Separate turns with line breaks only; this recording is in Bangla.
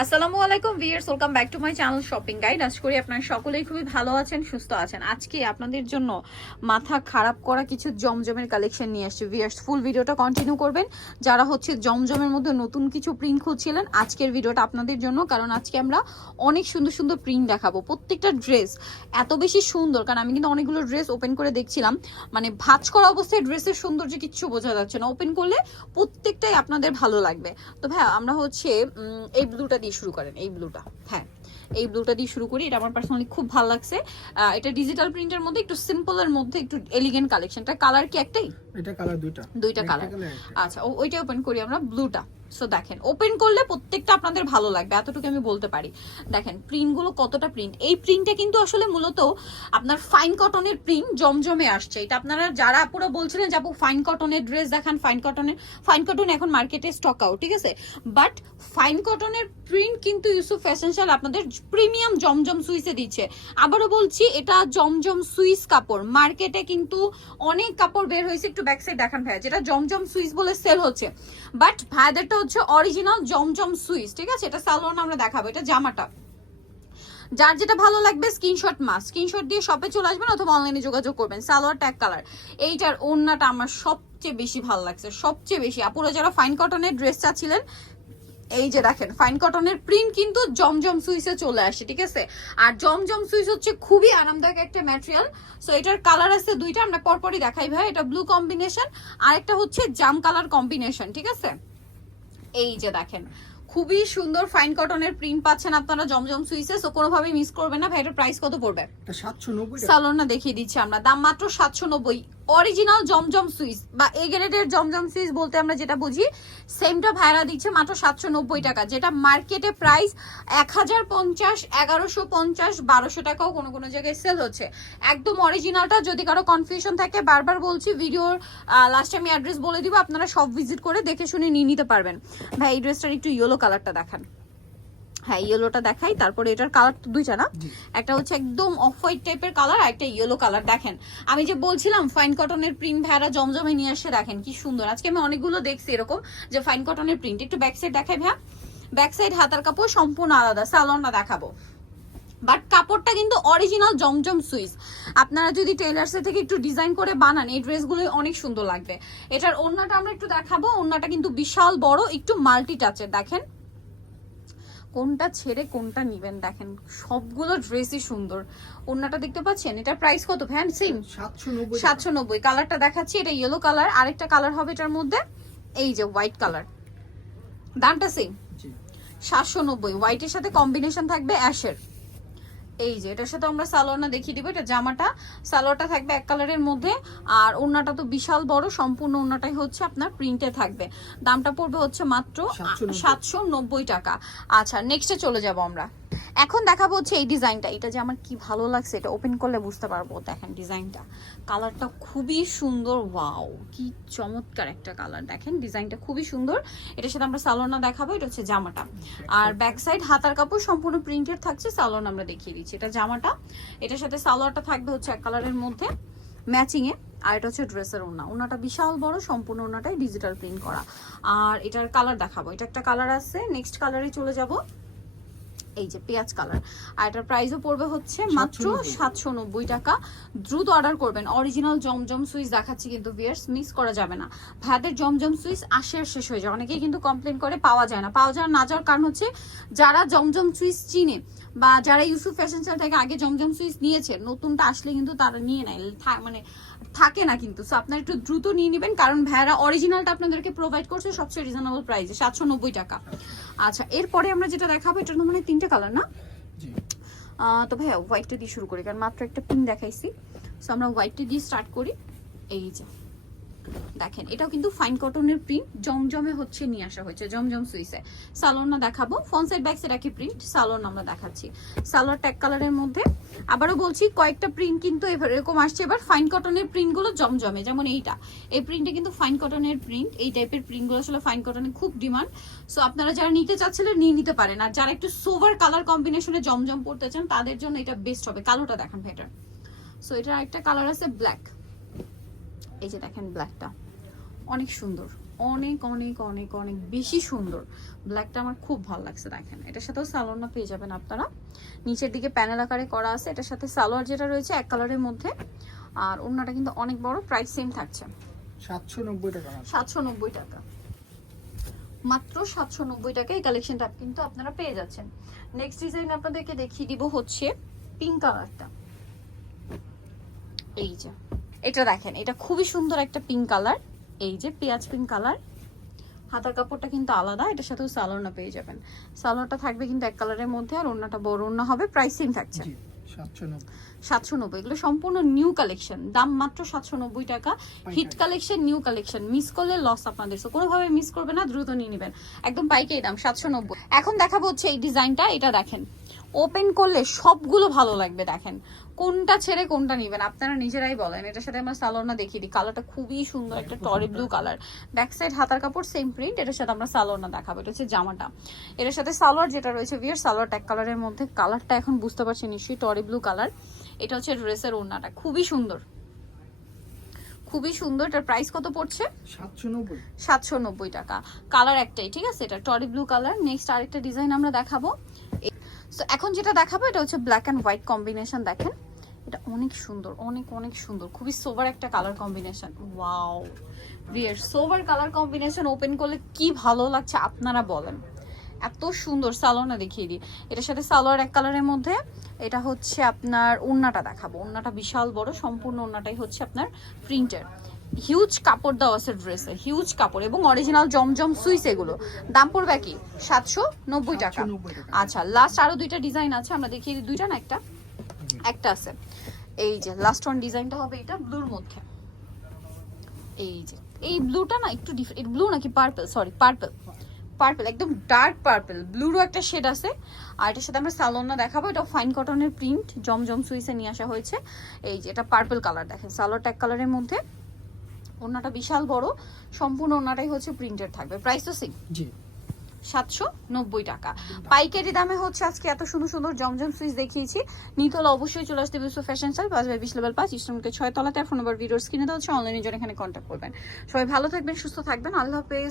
আসসালামু আলাইকুম viewers welcome back to my channel shopping guide. আজ করি আপনারা সকলেই খুবই ভালো আছেন, সুস্থ আছেন। আজকে আপনাদের জন্য মাথা খারাপ করা কিছু জমজমের কালেকশন নিয়ে আসছি। ভিয়ার্স ফুল ভিডিওটা কন্টিনিউ করবেন। যারা হচ্ছে জমজমের মধ্যে নতুন কিছু প্রিন্ট খুঁজছিলেন, আজকের ভিডিওটা আপনাদের জন্য, কারণ আজকে আমরা অনেক সুন্দর সুন্দর প্রিন্ট দেখাবো। প্রত্যেকটা ড্রেস এত বেশি সুন্দর, কারণ আমি কিন্তু অনেকগুলো ড্রেস ওপেন করে দেখছিলাম। মানে ভাঁজ করা অবস্থায় ড্রেসের সৌন্দর্য কিচ্ছু বোঝা যাচ্ছে না। ওপেন করলে প্রত্যেকটাই আপনাদের ভালো লাগবে। তো ভাই আমরা হচ্ছে এই ব্লুটা দিয়ে শুরু করেন এই ব্লুটা। হ্যাঁ এই ব্লুটা দিয়ে শুরু করি এটা আমার পার্সোনালি খুব ভালো লাগছে। এটা ডিজিটাল প্রিন্টের মধ্যে একটু সিম্পলের মধ্যে একটু এলিগেন্ট কালেকশনটা কালার কি একটাই?
এটা কালার দুইটা।
দুইটা কালার আচ্ছা ওইটা ওপেন করি আমরা ব্লুটা। সো দেখেন ওপেন করলে প্রত্যেকটা আপনাদের ভালো লাগবে, এতটুকু আমি বলতে পারি। দেখেন প্রিন্টগুলো কতটা প্রিন্ট এই প্রিন্টটা কিন্তু আসলে মূলত আপনার ফাইন কটনের প্রিন্ট জমজমে আসছে। এটা আপনারা যারা পুরো বলছিলেন যে, আপু ফাইন কটনের ড্রেস দেখান ফাইন কটনের ফাইন কটন এখন মার্কেটে স্টক আউট ঠিক আছে? বাট ফাইন কটনের প্রিন্ট কিন্তু ইউসুফ ফ্যাশনশাল আপনাদের প্রিমিয়াম জমজম সুইসে দিচ্ছে। আবারও বলছি, এটা জমজম সুইস কাপড়। মার্কেটে কিন্তু অনেক কাপড় বের হয়েছে, একটু ব্যাক সাইড দেখান ভাইয়া, যেটা জমজম সুইস বলে সেল হচ্ছে। বাট ভাইয়াদেরটা হচ্ছে অরিজিনাল জমজম সুইস ঠিক আছে? এটা সালোয়ার আমরা দেখাবো, এটা জামাটা। যার যেটা ভালো লাগবে স্ক্রিনশট মাস স্ক্রিনশট দিয়ে শপে চলে আসবেন অথবা অনলাইনে যোগাযোগ করবেন। সালোয়ার ট্যাগ কালার এইটার ওড়নাটা আমার সবচেয়ে বেশি ভালো লাগছে, সবচেয়ে বেশি। আপুরা যারা ফাইন কটনের ড্রেস চাচ্ছিলেন, এই যে দেখেন ফাইন কটনের প্রিন্ট কিন্তু জমজম সুইসে চলে আসে, ঠিক আছে? আর জমজম সুইস হচ্ছে খুবই আরামদায়ক একটা ম্যাটেরিয়াল সো এটার কালার আছে দুইটা, আমরা পরপরই দেখাই ভাই। এটা ব্লু কম্বিনেশন আর একটা হচ্ছে জাম কালার কম্বিনেশন ঠিক আছে? এই যে দেখেন খুবই সুন্দর ফাইন কটনের প্রিন্ট পাচ্ছেন আপনারা জমজম সুইসে সো কোনোভাবে মিস করবেন না। ভাই এটার প্রাইস কত পড়বে?
সাতশো নব্বই
সালোনা দেখিয়ে দিচ্ছি আমরা। দাম মাত্র সাতশো নব্বই। অরিজিনাল জমজম সুইস বা এ জমজম সুইস বলতে আমরা যেটা বুঝি সেমটা ভাইরা দিচ্ছে মাত্র সাতশো নব্বই টাকা, যেটা মার্কেটে প্রাইস এক হাজার পঞ্চাশ, এগারোশো পঞ্চাশ, বারোশো টাকাও কোনো কোনো জায়গায় সেল হচ্ছে। একদম অরিজিনালটা যদি কারও কনফিউশন থাকে, বারবার বলছি ভিডিওর লাস্টে আমি অ্যাড্রেস বলে দিব, আপনারা সব ভিজিট করে দেখে শুনে নিয়ে নিতে পারবেন। ভাই, এই ড্রেসটার একটু ইয়েলো কালারটা দেখান। হ্যাঁ ইয়েলোটা দেখাই তারপরে এটার কালার তো দুইটা না? একটা হচ্ছে একদম অফ হোয়াইট টাইপের কালার আর একটা ইয়েলো কালার দেখেন। আমি যে বলছিলাম ফাইন কটনের প্রিন্ট ভেড়া জমজমে নিয়ে এসে দেখেন কি সুন্দর। আজকে আমি অনেকগুলো দেখছি এরকম যে ফাইন কটনের প্রিন্ট একটু ব্যাক সাইড দেখাই ভ্যা ব্যাক সাইড হাতার কাপড় সম্পূর্ণ আলাদা সালোয়ারটা দেখাবো। বাট কাপড়টা কিন্তু অরিজিনাল জমজম সুইস আপনারা যদি টেলার্সে থেকে একটু ডিজাইন করে বানান এই ড্রেসগুলো অনেক সুন্দর লাগবে। এটার ওড়নাটা আমরা একটু দেখাবো। ওড়নাটা কিন্তু বিশাল বড় একটু মাল্টি টাচের দেখেন। কোনটা ছেড়ে কোনটা নিবেন? দেখেন সবগুলো ড্রেসই সুন্দর। ওড়নাটা দেখতে পাচ্ছেন? এটার প্রাইস কত ভ্যান সেম
সাতশো নব্বই
কালারটা দেখাচ্ছি এটা ইয়েলো কালার আরেকটা কালার হবে এটার মধ্যে। এই যে হোয়াইট কালার দামটা সেম সাতশো নব্বই। হোয়াইটের সাথে কম্বিনেশন থাকবে অ্যাশের। এই যে এটার সাথে আমরা সালোয়ারটা দেখিয়ে দিব। এটা জামাটা সালোয়ারটা থাকবে এক কালারের মধ্যে। আর ওড়নাটা তো বিশাল বড় সম্পূর্ণ ওড়নাটাই হচ্ছে আপনার প্রিন্টে থাকবে। দামটা পড়বে হচ্ছে মাত্র
790
সাতশো নব্বই টাকা। আচ্ছা নেক্সটে চলে যাব আমরা। এখন দেখাবো হচ্ছে এই ডিজাইনটা। এটা যে আমার কি ভালো লাগছে এটা ওপেন করলে বুঝতে পারব। দেখেন ডিজাইনটা। কালারটা খুবই সুন্দর ওয়াও কি চমৎকার একটা কালার। দেখেন ডিজাইনটা খুবই সুন্দর। এটার সাথে আমরা সালোনা দেখাবো এটা হচ্ছে জামাটা। আর ব্যাক সাইড হাতার কাপড় সম্পূর্ণ প্রিন্টেড থাকছে সালোয়ার আমরা দেখিয়ে দিচ্ছি। এটা জামাটা। এটার সাথে সালোয়ারটা থাকবে হচ্ছে এক কালারের মধ্যে ম্যাচিং এ। আর এটা হচ্ছে ড্রেসের ওনা ওনাটা বিশাল বড় সম্পূর্ণ ওনাটাই ডিজিটাল প্রিন্ট করা। আর এটার কালার দেখাবো। এটা একটা কালার আছে নেক্সট কালারে চলে যাব। এই যে পেঁয়াজ কালার। আর এটার প্রাইসও পড়বে হচ্ছে মাত্র সাতশো নব্বই টাকা। দ্রুত অর্ডার করবেন। অরিজিনাল জমজম সুইচ দেখাচ্ছি কিন্তু ভিয়ার্স মিস করা যাবে না। ভাইদের জমজম সুইচ আসে আর শেষ হয়ে যায়। অনেকেই কিন্তু কমপ্লেন করে পাওয়া যায় না। পাওয়া যায় না যাওয়ার কারণ হচ্ছে যারা জমজম সুইচ চিনে বা যারা ইউসুফ ফ্যাশন সেল থেকে আগে জমজম সুইচ নিয়েছে নতুনটা আসলে কিন্তু তারা নিয়ে নেয়। মানে থাকে না কিন্তু। সো আপনারা একটু দ্রুত নিয়ে নেবেন কারণ ভেড়া অরিজিনালটা আপনাদেরকে প্রোভাইড করছে সবচেয়ে রিজনেবল প্রাইসে সাতশো নব্বই টাকা। আচ্ছা এরপরে আমরা যেটা দেখাবো এটার মানে তিনটে কালার না। তো ভাইয়া হোয়াইটটা দিয়ে শুরু করি কারণ মাত্র একটা পিন দেখাইছি। সো আমরা হোয়াইটটা দিয়ে স্টার্ট করি। এই যে। দেখেন, এটাও কিন্তু ফাইন কটনের প্রিন্ট জমজমে হচ্ছে নিয়ে আসা হয়েছে, জমজম সুইসে সালোয়ার দেখাবো ফ্রন্ট সাইড ব্যাক সাইড একই প্রিন্ট সালোয়ার আমরা দেখাচ্ছি। সালোয়ার ট্যাগ কালারের মধ্যে, আবারও বলছি, কয়েকটা প্রিন্ট কিন্তু এরকম আসছে, এবার ফাইন কটনের প্রিন্টগুলো জমজমে, যেমন এইটা। এই প্রিন্টটা কিন্তু ফাইন কটনের প্রিন্ট এই টাইপের প্রিন্টগুলো আসলে ফাইন কটনের খুব ডিমান্ড সো আপনারা যারা নিতে চাচ্ছিলেন, নিয়ে নিতে পারেন। আর যারা একটু সোভার কালার কম্বিনেশনে জমজম পড়তে চান, তাদের জন্য এটা বেস্ট হবে। কালোটা দেখান ভেটার সো এটার একটা কালার আছে ব্ল্যাক এই যে দেখেন ব্ল্যাকটা অনেক সুন্দর। অনেক অনেক অনেক অনেক বেশি সুন্দর। ব্ল্যাকটা আমার খুব ভালো লাগছে দেখেন। এটার সাথেও সালোয়ারটা পেয়ে যাবেন আপনারা। নিচের দিকে প্যানেল আকারে করা আছে। এটার সাথে সালোয়ার যেটা রয়েছে এক কালারের মধ্যে। আর ওড়নাটা কিন্তু অনেক বড় প্রাইস সেম থাকছে।
সাতশো নব্বই টাকা
সাতশো নব্বই টাকা। মাত্র সাতশো নব্বই টাকা এই কালেকশনটা কিন্তু আপনারা পেয়ে যাচ্ছেন। নেক্সট ডিজাইন আপনাদেরকে দেখিয়ে দিব হচ্ছে পিঙ্ক কালারটা এই যে। এটা দেখেন এটা খুবই সুন্দর একটা পিঙ্ক কালার এই যে পেঁয়াজ পিঙ্ক কালার হাতার কাপড়টা কিন্তু আলাদা এটার সাথেও সালোয়ারটা পেয়ে যাবেন। সালোয়ারটা থাকবে কিন্তু এক কালারের মধ্যে আর ওড়নাটা বড় ওড়না হবে প্রাইসিং থাকছে।
সাতশো নব্বই।
এগুলো সম্পূর্ণ নিউ কালেকশন দাম মাত্র সাতশো নব্বই টাকা। Hit collection new collection miss করলে লস আপনাদের। সো কোনোভাবে মিস করবে না দ্রুত নিয়ে নেবেন। একদম পাইকারি দাম সাতশো নব্বই। এখন দেখাবো হচ্ছে এই ডিজাইনটা এটা দেখেন। ওপেন করলে সবগুলো ভালো লাগবে দেখেন। কোনটা ছেড়ে কোনটা নেবেন আপনারা নিজেরাই বলেন। এটার সাথে আমরা সালোনা দেখিয়ে দিই। কালারটা খুবই সুন্দর একটা টরি ব্লু কালার ব্যাক সাইড হাতার কাপড় সেম প্রিন্ট এটার সাথে আমরা সালোনা দেখাবো। এটা হচ্ছে জামাটা। এটার সাথে সালোয়ার যেটা রয়েছে বিয়ার সালোয়ার ট্যাগ কালারের মধ্যে কালারটা এখন বুঝতে পারছি নিশ্চয়ই টরি ব্লু কালার এটা হচ্ছে ড্রেসের ওড়নাটা। খুবই সুন্দর। খুবই সুন্দর। এটার প্রাইস কত পড়ছে?
সাতশো নব্বই।
সাতশো নব্বই টাকা। কালার একটাই ঠিক আছে? এটা টরি ব্লু কালার নেক্সট আরেকটা ডিজাইন আমরা দেখাবো। সো এখন যেটা দেখাবো, এটা হচ্ছে ব্ল্যাক অ্যান্ড হোয়াইট কম্বিনেশন দেখেন। এটা অনেক সুন্দর, অনেক অনেক সুন্দর। খুবই সোভার একটা কালার কম্বিনেশন ওয়াও রিয়ার সোভার কালার কম্বিনেশন ওপেন করলে কি ভালো লাগছে আপনারা বলেন। এত সুন্দর সালোয়ারটা দেখিয়ে দিই। এটার সাথে সালোয়ার এক কালারের মধ্যে, এটা হচ্ছে আপনার ওড়নাটা দেখাবো। ওড়নাটা বিশাল বড়, সম্পূর্ণ ওড়নাটাই হচ্ছে আপনার প্রিন্টের হিউজ কাপড় দেওয়া আছে ড্রেসে হিউজ কাপড় এবং অরিজিনাল জমজম সুইস এগুলো। দাম পড়বে কি? সাতশো নব্বই টাকা। আচ্ছা লাস্ট আরও দুইটা ডিজাইন আছে আমরা দেখিয়ে দিই দুইটা না একটা? একটা আছে। এই যে লাস্ট ওয়ান ডিজাইনটা হবে এটা ব্লুর মধ্যে। এই যে এই ব্লুটা না একটু ডিফারেন্ট ব্লু নাকি পার্পল সরি পার্পল পার্পল একদম ডার্ক পার্পল ব্লুরও একটা শেড আছে। আর এটার সাথে আমরা সালোনা দেখাবো। এটা ফাইন কটনের প্রিন্ট জমজম সুইসে নিয়ে আসা হয়েছে। এই যে এটা পার্পল কালার দেখেন সালোয়ার ট্যাগ কালারের মধ্যে। ওড়নাটা বিশাল বড় সম্পূর্ণ ওনাটাই হচ্ছে প্রিন্টেড থাকবে। প্রাইস তো সেম
জি।
সাতশো নব্বই টাকা। পাইকারি দামে হচ্ছে আজকে এত সুন্দর সুন্দর জমজম সুইচ দেখিয়েছি। নিতল অবশ্যই চলে আসতে বিশ্ব ফ্যাশন স্টাইল পাঁচ বাই বিশ লেভেল পাঁচ ইস্টমকে ছয় তলাতে। ফোন নম্বর ভিডিওর স্ক্রিনে দেওয়া হচ্ছে অনলাইনে জন্য এখানে কন্ট্যাক্ট করবেন। সবাই ভালো থাকবেন সুস্থ থাকবেন। আল্লাহ হাফেজ।